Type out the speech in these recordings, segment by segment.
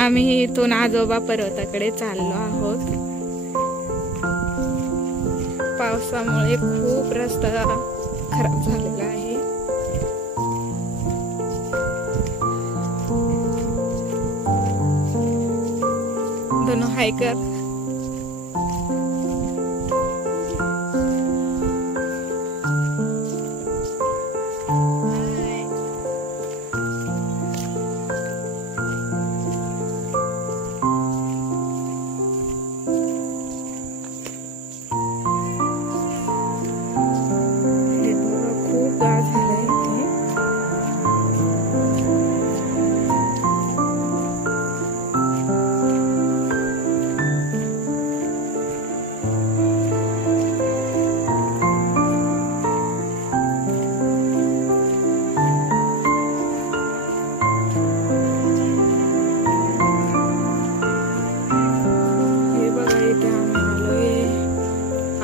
आम्ही इथून आजोबा पर्वताकडे चाललो आहोत। पावसामुळे खूप रस्ता खराब झालेला आहे। दोनों हायकर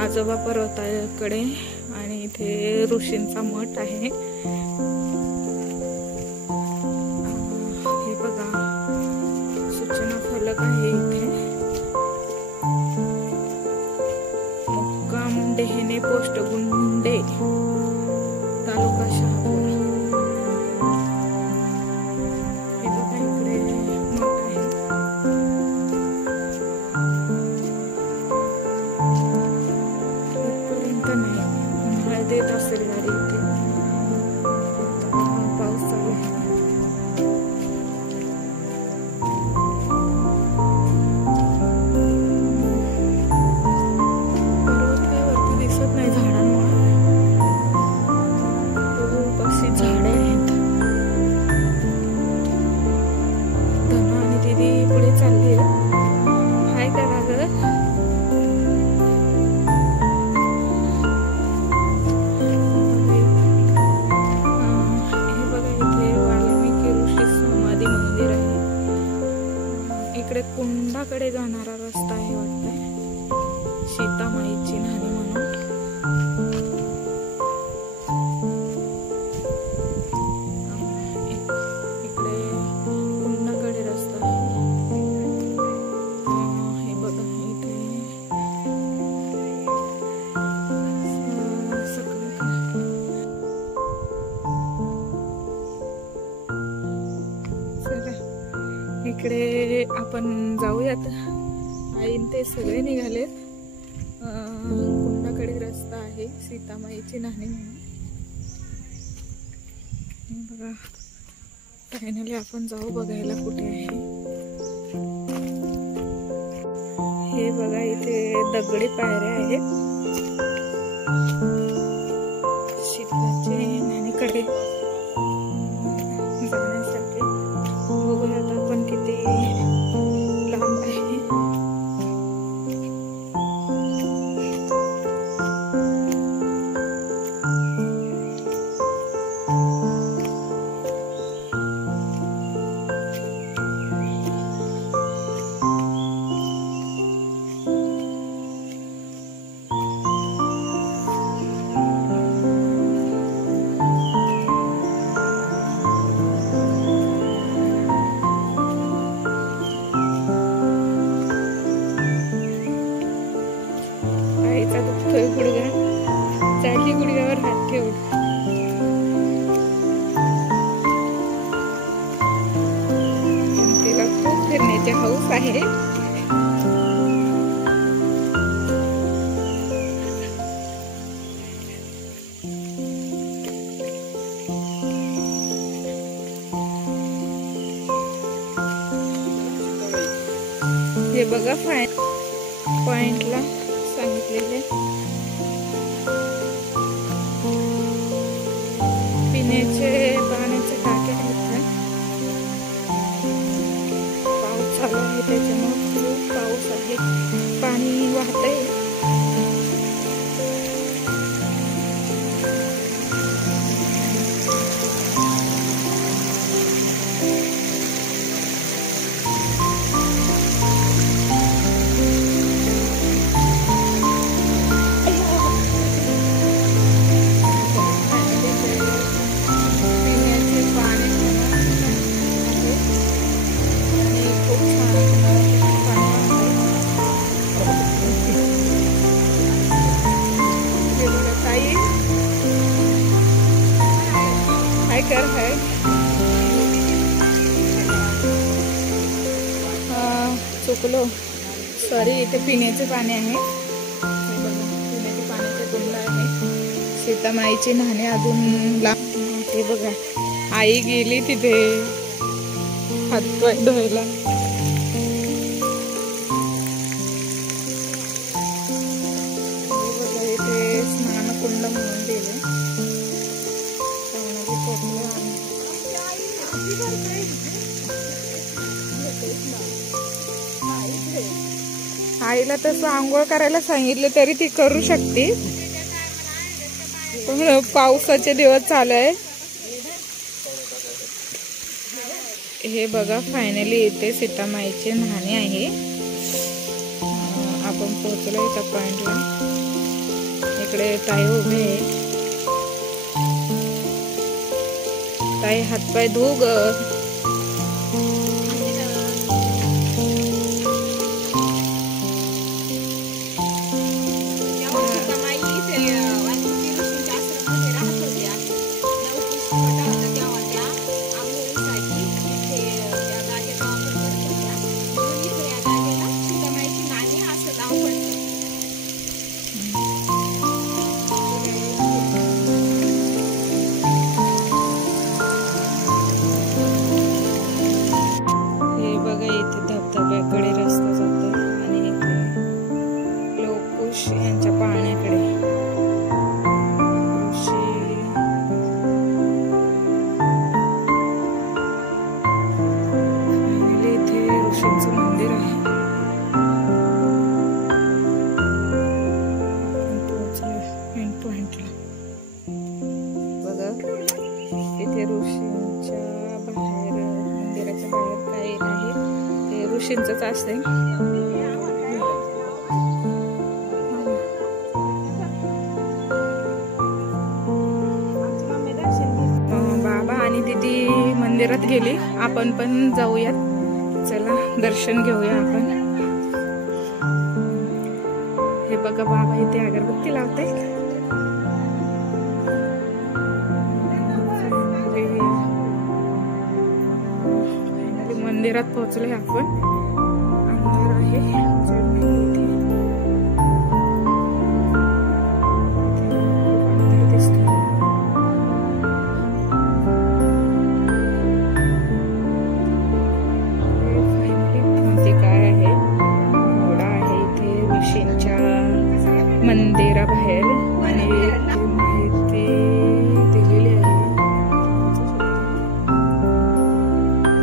आजोबा पर्वताकडे आणि इथे ऋषींचा मठ आहे। हे बघा सूचना फलक आहे इथे। मुक्काम डेहने पोस्ट गुंडे तालुका शहापूर। हे बघा इकडे मठ आहे। देत असेल गाडी इथे। पाऊस चालू आहे। पर्वत काय वरती दिसत नाही झाडांमुळे। खूप अशी झाडे आहेत। धनु आणि दीदी पुढे चालली हाय करा ग। इकडे कुंडाकडे जाणारा रस्ता आहे वाटतंय, सीतामाईची न्हाणी म्हणून। इकडे कुंडाकडे रस्ता आहे। हे बघा इथे इकडे आपण जाऊयात। आईन ते सगळे निघालेत। कुंडाकडे रस्ता आहे, सीतामाईची न्हाणी म्हणून। बघा फायनली आपण जाऊ बघायला कुठे आहे। हे बघा इथे दगडी पायऱ्या आहेत सीताचे न्हाणीकडे जाण्यासाठी। बघूयात आपण किती लांब आहे। गुडघा चालली गुडघ्यावर हात ठेवून। तिला खूप फिरण्याची हौस आहे। हे बघा पॉइंटला सांगितलेले पिण्याचे पाण्याचे टाके आहेत। पाऊस चालू आहे त्याच्यामुळे खूप पाऊस आहे, पाणी वाहतंय। चुकलो सॉरी, इथे पिण्याचे पाणी आहे, हे बघा पिण्याचे पाण्याचे कुंड आहे. सीतामाईची न्हाणे अजून हे बघा आई गेली तिथे हातपाय धुवायला. बघा इथे स्नानकुंड म्हणून दिले. आईला तसं आंघोळ करायला सांगितलं तरी ती करू शकते, पण पावसाचे दिवस चालू आहे. हे बघा फायनली इथे सीतामाईचे न्हाणे आहे. आपण पोहोचलो त्या पॉइंटला. इकडे ताई उभे आहे. ताई हातपाय धुव ग. यांच्या पाळण्याकडे इथे ऋषींचं मंदिर आहे. एंड पॉइंटला बघा इथे ऋषींच्या बाहेर, मंदिराच्या बाहेर काय आहे ते ऋषींचंच असते. दीदी मंदिरात गेली, आपण पण जाऊयात. चला दर्शन घेऊया आपण. हे बघा बाबा इथे अगरबत्ती लावते. मंदिरात पोहोचलोय आपण. अंधार आहे. मंदिराबाहेर आणि माहिती दिलेली आहे.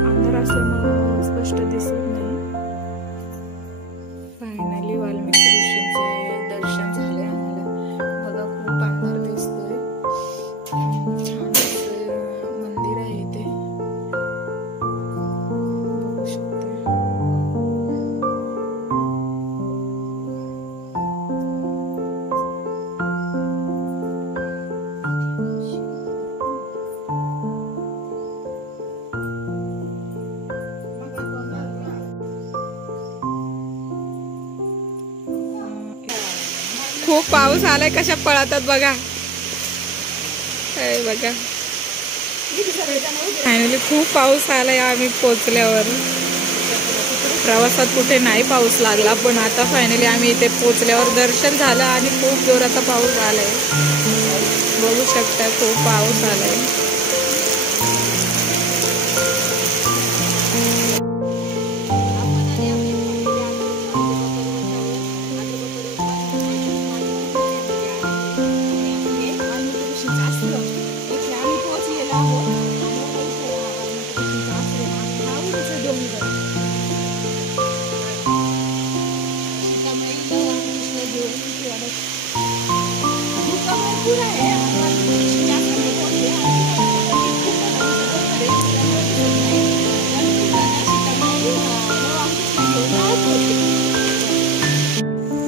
अंधार असल्यामुळे स्पष्ट दिसत नाही. फायनली वाल्मिकी ऋषींचे दर्शन झाले आम्हाला. बघा खूप अंधार दिसतोय. छान मंदिर आहे इथे, बघू शकता. खूप पाऊस आलाय, कशा पळतात बघा. बघा फायनली खूप पाऊस आलाय. आम्ही पोचल्यावर प्रवासात कुठे नाही पाऊस लागला, पण आता फायनली आम्ही इथे पोचल्यावर दर्शन झालं आणि खूप जोराचा पाऊस आलाय. बघू शकता खूप पाऊस आलाय.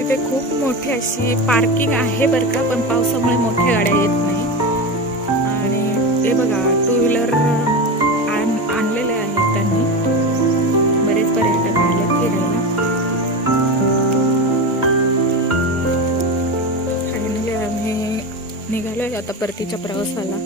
इथे खूप मोठी अशी पार्किंग आहे बरं का, पण पावसामुळे मोठ्या गाड्या येत नाही. आणि ते बघा टू व्हीलर आणलेले आहेत त्यांनी. बरेच पर्यटक आले फिरायला. फायनली आम्ही निघालोय आता परतीच्या प्रवासाला.